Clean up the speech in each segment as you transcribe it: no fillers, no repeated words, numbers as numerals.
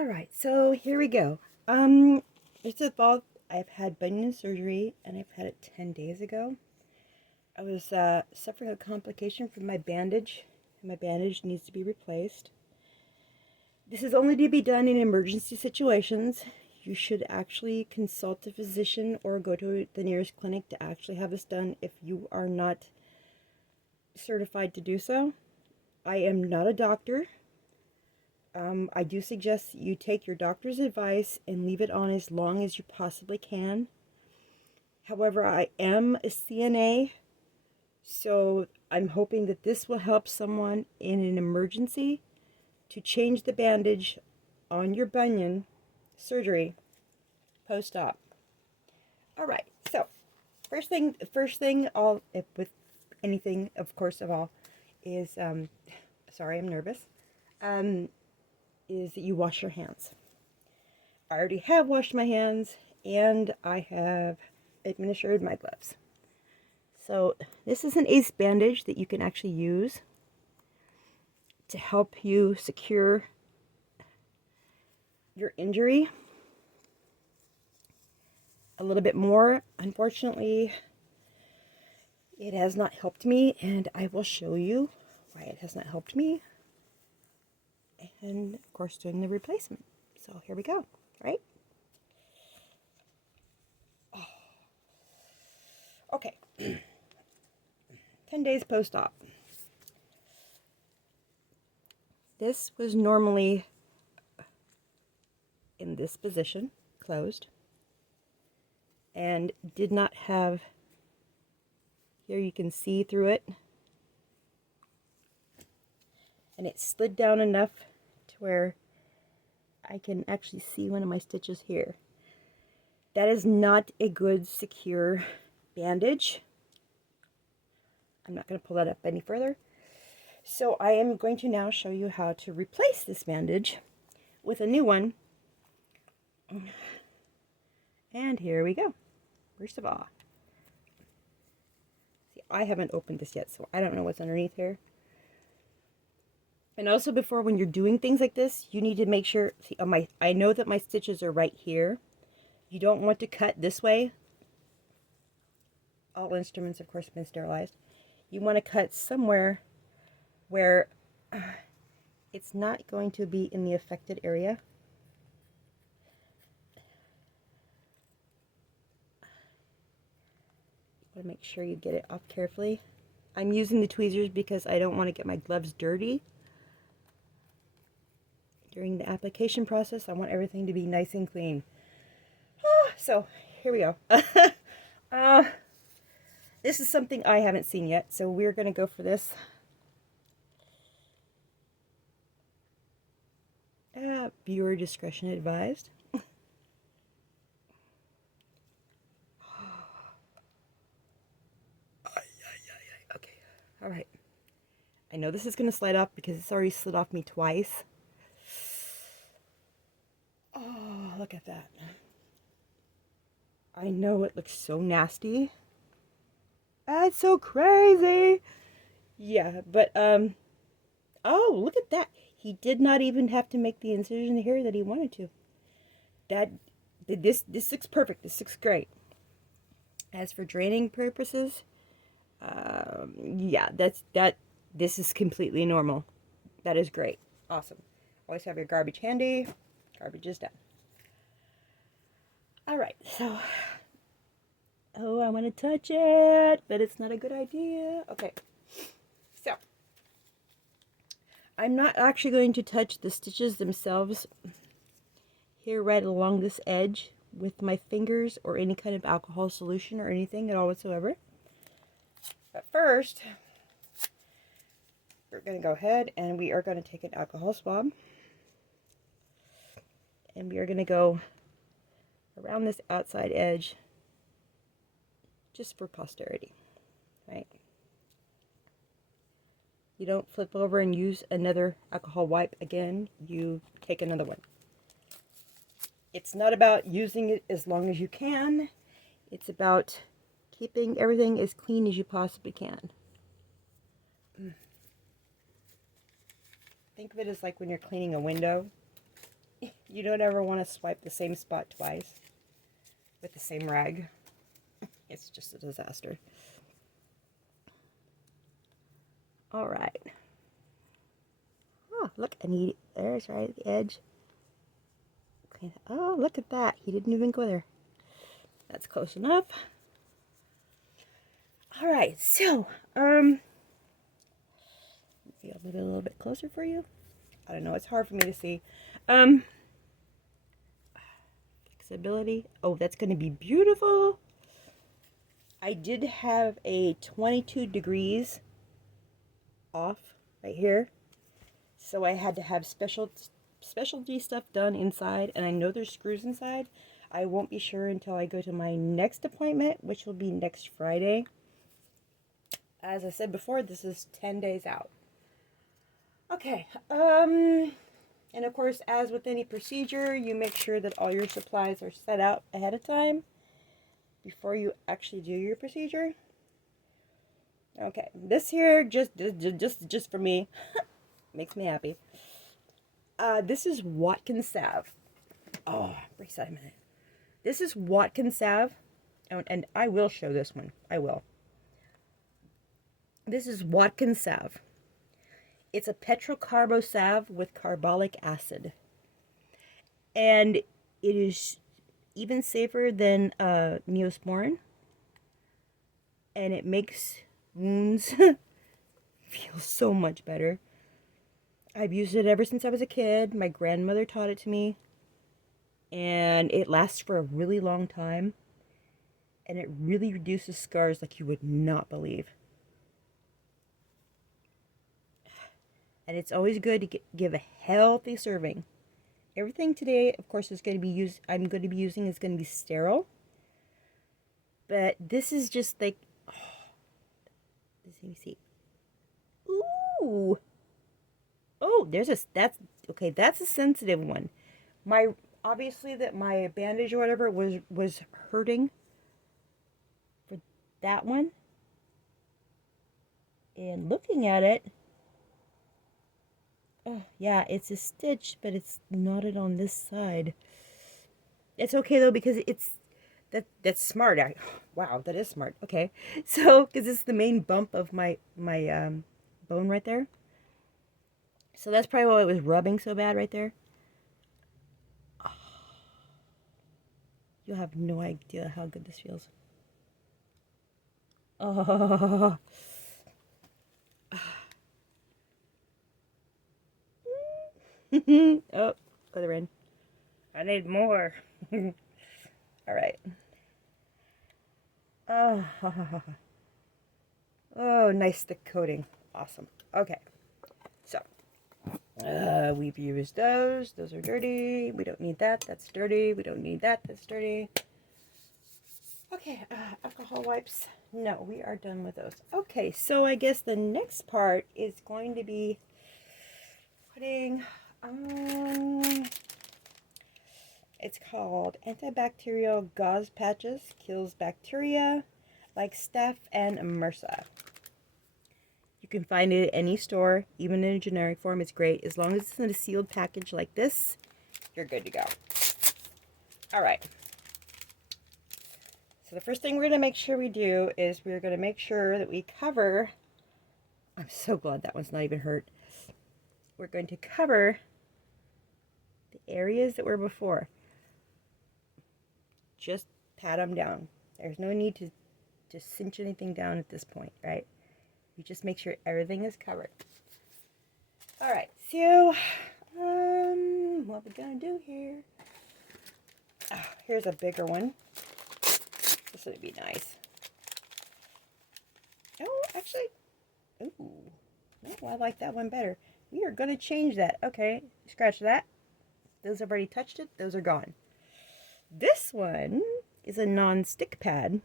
All right, so here we go. First of all, I've had bunion surgery, and I've had it 10 days ago. I was suffering a complication from my bandage, and my bandage needs to be replaced. This is only to be done in emergency situations. You should actually consult a physician or go to the nearest clinic to actually have this done if you are not certified to do so. I am not a doctor. I do suggest you take your doctor's advice and leave it on as long as you possibly can. However, I am a CNA, so I'm hoping that this will help someone in an emergency to change the bandage on your bunion surgery post-op. All right, so first thing with anything, of course, of all, is sorry, I'm nervous. Is that you wash your hands. I already have washed my hands, and I have administered my gloves. So this is an ACE bandage that you can actually use to help you secure your injury a little bit more. Unfortunately, it has not helped me, and I will show you why it has not helped me. And of course, doing the replacement. So here we go, right? Oh. Okay. 10 days post-op. This was normally in this position, closed, and did not have, here you can see through it, and it slid down enough to where I can actually see one of my stitches here. That is not a good secure bandage. I'm not going to pull that up any further. So I am going to now show you how to replace this bandage with a new one. And here we go. First of all, see, I haven't opened this yet, so I don't know what's underneath here. And also, before, when you're doing things like this, you need to make sure, see, I know that my stitches are right here. You don't want to cut this way. All instruments, of course, have been sterilized. You want to cut somewhere where it's not going to be in the affected area. You want to make sure you get it off carefully. I'm using the tweezers because I don't want to get my gloves dirty. During the application process, I want everything to be nice and clean. So, here we go. This is something I haven't seen yet, so we're going to go for this. Viewer discretion advised. Okay, alright. I know this is going to slide off because it's already slid off me twice. Oh, look at that. I know it looks so nasty. That's so crazy. Yeah, but, oh, look at that. He did not even have to make the incision here that he wanted to. This looks perfect. This looks great. As for draining purposes, yeah, this is completely normal. That is great. Awesome. Always have your garbage handy. Garbage is done. Alright, so, oh, I want to touch it, but it's not a good idea. Okay, so, I'm not actually going to touch the stitches themselves here right along this edge with my fingers or any kind of alcohol solution or anything at all whatsoever. But first, we're going to go ahead and we are going to take an alcohol swab. And we are going to go around this outside edge just for posterity, right? You don't flip over and use another alcohol wipe again. You take another one. It's not about using it as long as you can. It's about keeping everything as clean as you possibly can. Think of it as like when you're cleaning a window. You don't ever want to swipe the same spot twice with the same rag. It's just a disaster. All right. Oh, look, and there's right at the edge. Okay. Oh, look at that. He didn't even go there. That's close enough. All right, so, maybe I'll move it a little bit closer for you. I don't know, it's hard for me to see. Fixability. Oh, that's going to be beautiful. I did have a 22 degrees off right here, so I had to have specialty stuff done inside, and I know there's screws inside. I won't be sure until I go to my next appointment, which will be next Friday. As I said before, this is 10 days out. Okay, and of course, as with any procedure, you make sure that all your supplies are set out ahead of time before you actually do your procedure. Okay, this here, just for me, makes me happy. This is Watkins salve. Oh, break side a minute. This is Watkins salve, and I will show this one. I will. This is Watkins salve. It's a petrocarbo salve with carbolic acid. And it is even safer than Neosporin. And it makes wounds feel so much better. I've used it ever since I was a kid. My grandmother taught it to me. And it lasts for a really long time. And it really reduces scars like you would not believe. And it's always good to give a healthy serving. Everything today, of course, is going to be I'm going to be using is going to be sterile. But this is just like, oh, let me see. Ooh. Oh, that's a sensitive one. Obviously that my bandage or whatever was hurting for that one. And looking at it, oh, yeah, it's a stitch, but it's knotted on this side. It's okay, though, because that's smart. Wow, that is smart. Okay. So, because it's the main bump of my bone right there. So that's probably why it was rubbing so bad right there. Oh, you'll have no idea how good this feels. Oh. Oh, other end. I need more. All right. Oh, oh, nice thick coating. Awesome. Okay. So, we've used those. Those are dirty. We don't need that. That's dirty. We don't need that. That's dirty. Okay, alcohol wipes. No, we are done with those. Okay, so I guess the next part is going to be putting, it's called antibacterial gauze patches, kills bacteria like staph and MRSA. You can find it at any store, even in a generic form. It's great. As long as it's in a sealed package like this, you're good to go. All right. So the first thing we're going to make sure we do is we're going to make sure that we cover, I'm so glad that one's not even hurt. We're going to cover the areas that were before. Just pat them down. There's no need to cinch anything down at this point, right? You just make sure everything is covered. All right, so what we're going to do here. Oh, here's a bigger one. This would be nice. Oh, actually, ooh, oh, I like that one better. We are going to change that. Okay, scratch that. Those have already touched it. Those are gone. This one is a non-stick pad.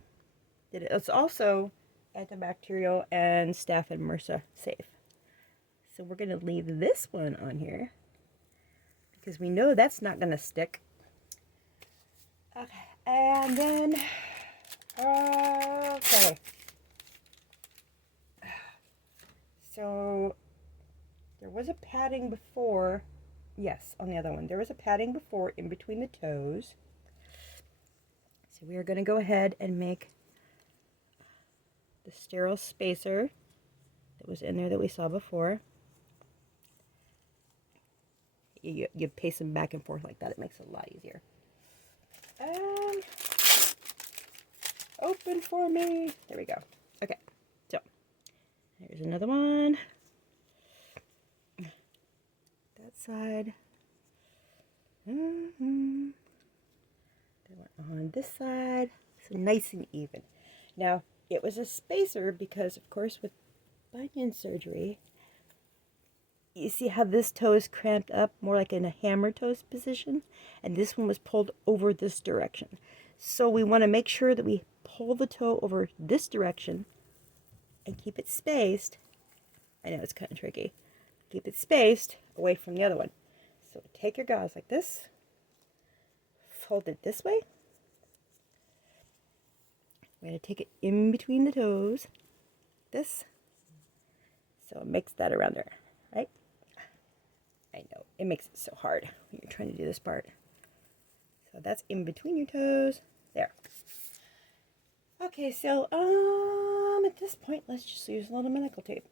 It's also antibacterial and staph and MRSA safe. So we're going to leave this one on here because we know that's not going to stick. Okay, and then, okay. So there was a padding before Yes, on the other one. There was a padding before in between the toes. So we are going to go ahead and make the sterile spacer that was in there that we saw before. You pace them back and forth like that. It makes it a lot easier. Open for me. There we go. Okay, so here's another one. That side. Then on this side. So nice and even. Now, it was a spacer because, of course, with bunion surgery, you see how this toe is cramped up more like in a hammer toe position, and this one was pulled over this direction. So we want to make sure that we pull the toe over this direction and keep it spaced. I know it's kind of tricky. Keep it spaced away from the other one. So take your gauze like this, fold it this way. We're going to take it in between the toes, this, so it makes that around there, right? I know, it makes it so hard when you're trying to do this part. So that's in between your toes, there. Okay, so at this point, let's just use a little medical tape.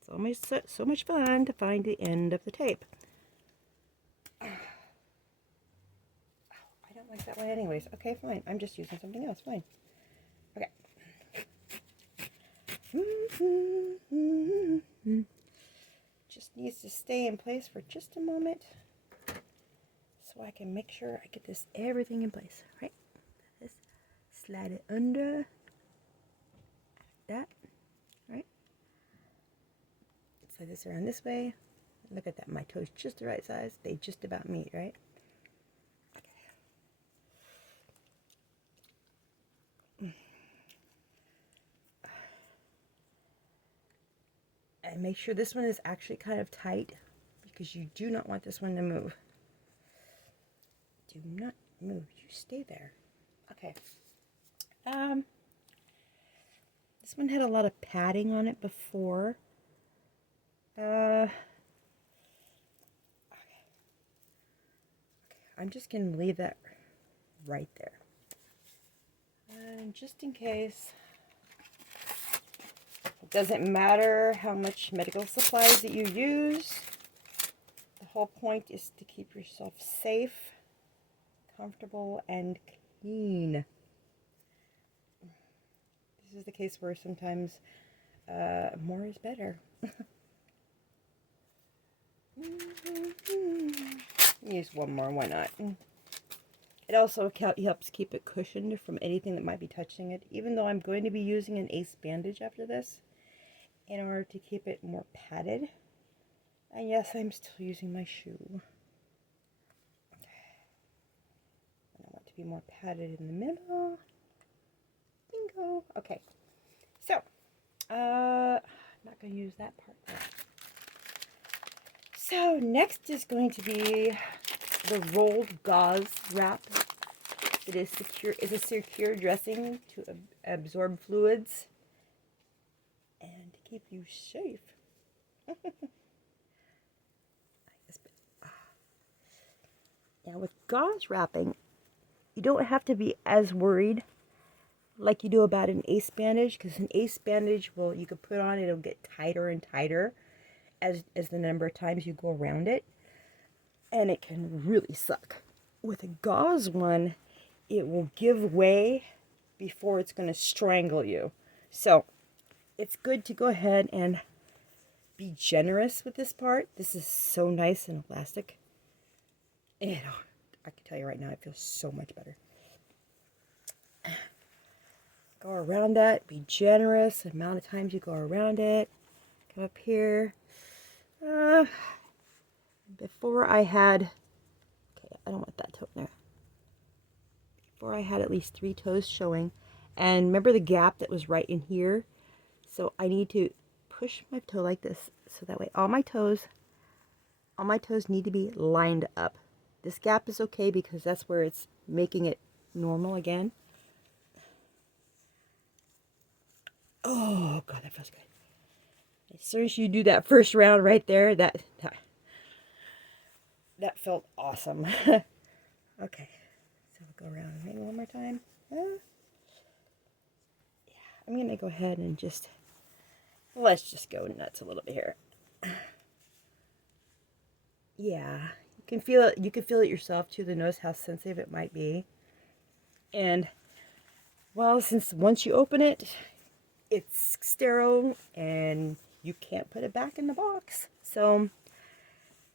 It's always so much fun to find the end of the tape. I don't like that one anyways. Okay, fine. I'm just using something else. Fine. Okay. Just needs to stay in place for just a moment so I can make sure I get everything in place, right? This, slide it under, that, right? Slide this around this way. Look at that, my toes just the right size. They just about meet, right? And make sure this one is actually kind of tight because you do not want this one to move. Do not move. You stay there. Okay. This one had a lot of padding on it before. Okay. I'm just going to leave that right there. And just in case, it doesn't matter how much medical supplies that you use. The whole point is to keep yourself safe, comfortable, and clean. This is the case where sometimes more is better. Use one more, why not? It also helps keep it cushioned from anything that might be touching it, even though I'm going to be using an ace bandage after this in order to keep it more padded. And yes, I'm still using my shoe. Okay. And I want to be more padded in the middle. Bingo. Okay. So, I'm not going to use that part now. So, next is going to be the rolled gauze wrap. It is secure. It's a secure dressing to absorb fluids and to keep you safe. Now with gauze wrapping, you don't have to be as worried like you do about an ace bandage, because an ace bandage you can put on, it'll get tighter and tighter as the number of times you go around it, and it can really suck. With a gauze one, it will give way before it's going to strangle you. So it's good to go ahead and be generous with this part. This is so nice and elastic. And I can tell you right now, it feels so much better. Go around that. Be generous. The amount of times you go around it. Come up here. Before I had... Okay, I don't want that toe in there. Before I had at least 3 toes showing. And remember the gap that was right in here? So I need to push my toe like this. So that way all my toes need to be lined up. This gap is okay because that's where it's making it normal again. Oh, God, that feels good. As soon as you do that first round right there, that felt awesome. Okay, so we'll go around maybe one more time. Yeah, I'm gonna go ahead and let's just go nuts a little bit here. Yeah, you can feel it. You can feel it yourself too. The nose, how sensitive it might be, and well, since once you open it, it's sterile and you can't put it back in the box. So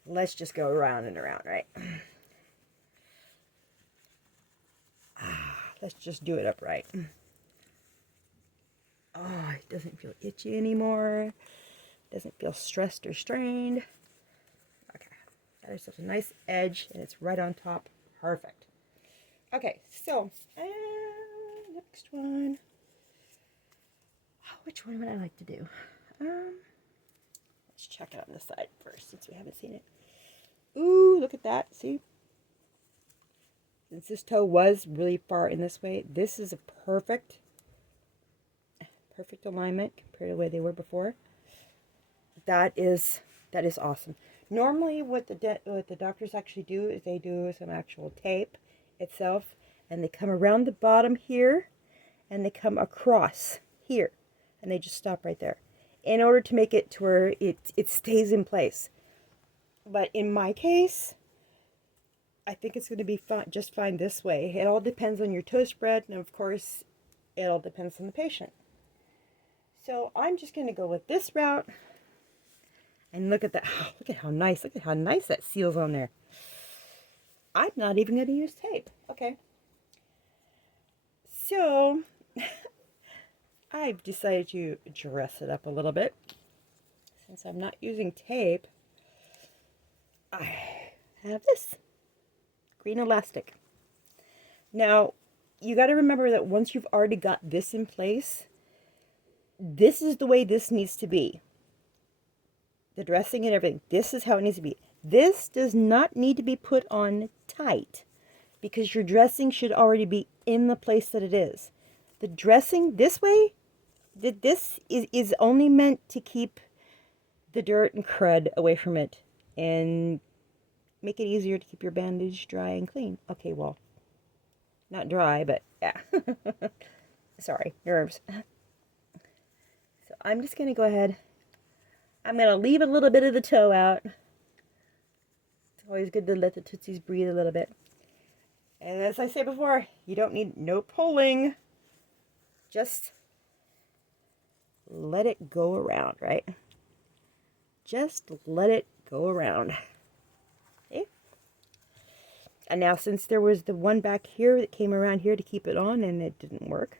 let's just go around and around, right? Let's just do it upright. Oh, it doesn't feel itchy anymore. Doesn't feel stressed or strained. Okay, got ourselves a nice edge and it's right on top. Perfect. Okay, so next one. Which one would I like to do? Let's check it on this side first since we haven't seen it. Ooh, look at that. See? Since this toe was really far in this way, this is a perfect alignment compared to the way they were before. That is awesome. Normally what the doctors actually do is they do some actual tape itself, and they come around the bottom here and they come across here and they just stop right there in order to make it to where it stays in place. But in my case, I think it's going to be just fine this way. It all depends on your toe spread, and of course it all depends on the patient. So I'm just going to go with this route. And look at that. Oh, look at how nice that seals on there. I'm not even going to use tape. Okay. So I've decided to dress it up a little bit. Since I'm not using tape, I have this green elastic. Now, you got to remember that once you've already got this in place, this is the way this needs to be. The dressing and everything. This is how it needs to be. This does not need to be put on tight because your dressing should already be in the place that it is. The dressing this way, this is only meant to keep the dirt and crud away from it and make it easier to keep your bandage dry and clean. Okay, well, not dry, but yeah. Sorry, nerves. So I'm just going to go ahead. I'm going to leave a little bit of the toe out. It's always good to let the tootsies breathe a little bit. And as I said before, you don't need no pulling. Just let it go around, right? Just let it go around. Okay? And now since there was the one back here that came around here to keep it on and it didn't work,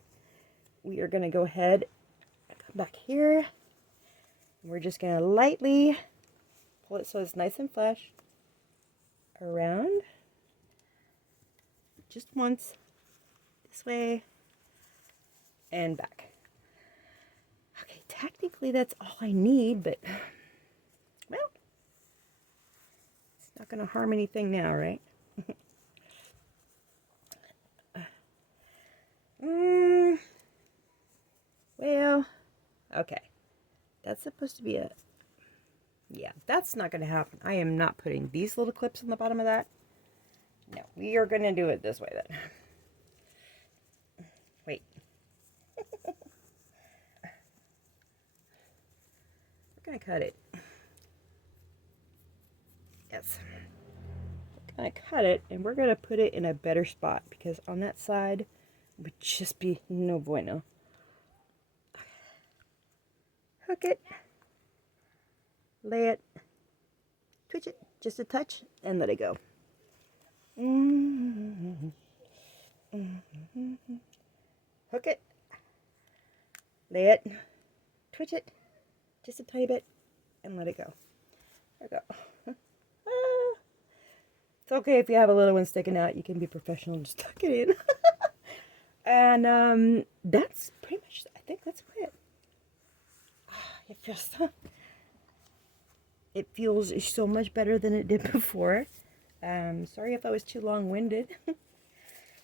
we are going to go ahead and come back here. We're just going to lightly pull it so it's nice and flush around just once, this way and back. Okay, technically that's all I need, but well, it's not going to harm anything now, right? Well, okay. That's supposed to be a... Yeah, that's not going to happen. I am not putting these little clips on the bottom of that. No, we are going to do it this way then. Wait. We're going to cut it. Yes. We're going to cut it, and we're going to put it in a better spot, because on that side it would just be no bueno. Hook it, lay it, twitch it just a touch, and let it go. Hook it, lay it, twitch it just a tiny bit, and let it go. There we go. It's okay if you have a little one sticking out. You can be professional and just tuck it in. And that's pretty much, I think that's it. It feels so much better than it did before. Sorry if I was too long-winded.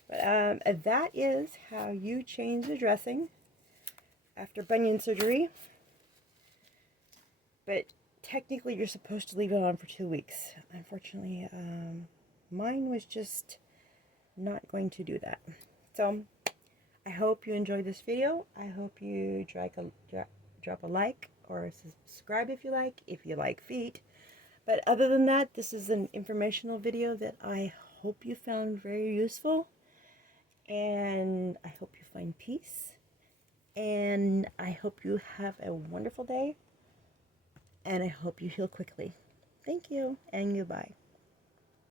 But that is how you change the dressing after bunion surgery. but technically you're supposed to leave it on for 2 weeks. Unfortunately, mine was just not going to do that. So I hope you enjoyed this video. I hope you drop a like or subscribe if you like feet. But other than that, this is an informational video that I hope you found very useful. And I hope you find peace. And I hope you have a wonderful day. And I hope you heal quickly. Thank you, and goodbye.